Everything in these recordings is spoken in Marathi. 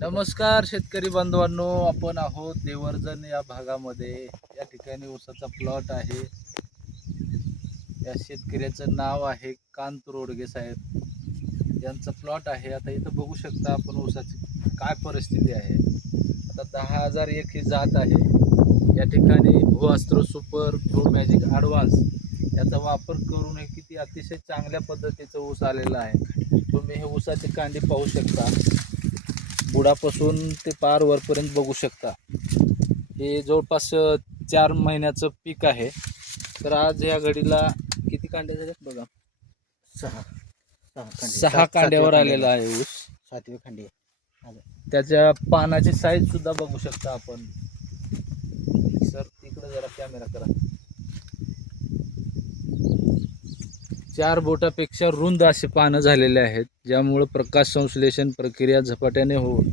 नमस्कार शेतकरी बांधवांनो आपण आहोत देवर्जन या भागामध्ये. या ठिकाणी ऊसाचा प्लॉट आहे. या शेतकऱ्याचं नाव आहे कांत रोडगे साहेब. यांचा प्लॉट आहे. आता इथं बघू शकता आपण ऊसाची काय परिस्थिती आहे. आता दहा हजार एक ही जात आहे. या ठिकाणी Bhooastra super pro magic advance याचा वापर करून हे किती अतिशय चांगल्या पद्धतीचं ऊस आलेलं आहे. तुम्ही हे ऊसाची कांडी पाहू शकता. बुडापासून ते पार वरपर्यंत बघू शकता. हे जवळपास चार महिन्याचं पीक आहे. तर आज या घडीला किती कांड्या झाल्यात बघा? सहा. सहा कांडे. सहा कांड्यावर आलेला. आहे ऊस. सातवी खांडी. त्याच्या पानाची साईज सुद्धा बघू शकता आपण. सर तिकडे जरा कॅमेरा करा. चार बोटापेक्षा रुंद असे पानं झालेले आहेत ज्यामुळं प्रकाश संश्लेषण प्रक्रिया झपाट्याने होऊन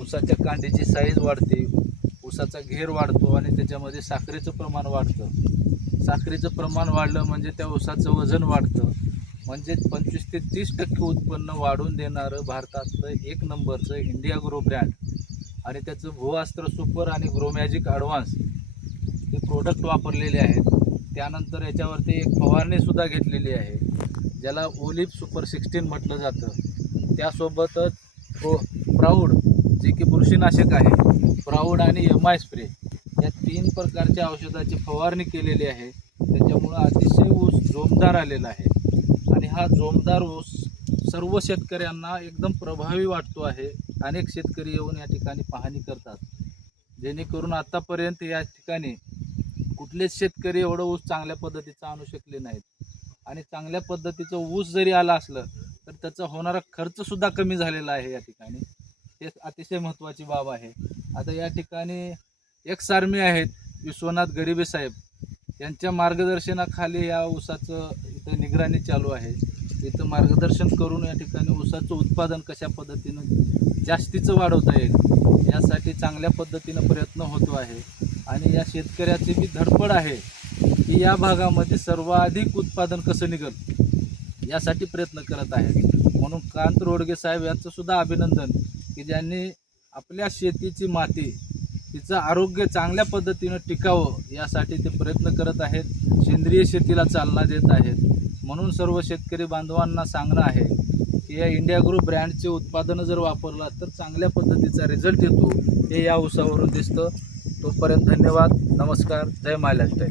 ऊसाच्या कांडीची साईज वाढते ऊसाचा घेर वाढतो आणि त्याच्यामध्ये साखरेचं प्रमाण वाढतं. साखरेचं प्रमाण वाढलं म्हणजे त्या ऊसाचं वजन वाढतं. म्हणजे पंचवीस ते तीस टक्के उत्पन्न वाढवून देणारं भारतातलं एक नंबरचं इंडिया ग्रो ब्रँड. आणि त्याचं भूअस्त्र सुपर आणि ग्रोमॅजिक ॲडव्हान्स हे प्रोडक्ट वापरलेले आहेत. त्यानंतर याच्यावरती एक फवारणीसुद्धा घेतलेली आहे ज्याला ओलिप सुपर सिक्स्टीन म्हटलं जातं. त्यासोबतच प्रो प्राऊड जे की बुरशीनाशक आहे प्राऊड आणि एम आय स्प्रे या तीन प्रकारच्या औषधाची फवारणी केलेली आहे. त्याच्यामुळं अतिशय ऊस जोमदार आलेला आहे. आणि हा जोमदार ऊस सर्व शेतकऱ्यांना एकदम प्रभावी वाटतो आहे. अनेक शेतकरी येऊन या ठिकाणी पाहणी करतात. जेणेकरून आत्तापर्यंत या ठिकाणी कुठलेच शेतकरी एवढं ऊस चांगल्या पद्धतीचं आणू शकले नाहीत. आणि चांगल्या पद्धतीचं ऊस जरी आला असलं तर त्याचा होणारा खर्चसुद्धा कमी झालेला आहे या ठिकाणी. हे अतिशय महत्त्वाची बाब आहे. आता या ठिकाणी एक सारमी आहेत विश्वनाथ गरिबे साहेब. यांच्या मार्गदर्शनाखाली या ऊसाचं इथं निगराणी चालू आहे. इथं मार्गदर्शन करून या ठिकाणी ऊसाचं उत्पादन कशा पद्धतीनं जास्तीचं वाढवता येईल यासाठी चांगल्या पद्धतीनं प्रयत्न होतो आहे. आणि या शेतकऱ्याची बी धडपड आहे की या भागामध्ये सर्वाधिक उत्पादन कसं निघल यासाठी प्रयत्न करत आहेत म्हणून कांत रोडगे साहेब यांचं सुद्धा अभिनंदन की ज्यांनी आपल्या शेतीची माती तिचं आरोग्य चांगल्या पद्धतीनं टिकावं यासाठी ते प्रयत्न करत आहेत सेंद्रिय शेतीला चालना देत आहेत. म्हणून सर्व शेतकरी बांधवांना सांगणं आहे की या इंडिया ग्रुप ब्रँडचे उत्पादनं जर वापरलं तर चांगल्या पद्धतीचा रिझल्ट येतो हे या उसावरून दिसतं. तोपर्यंत धन्यवाद नमस्कार जय महाराष्ट्र.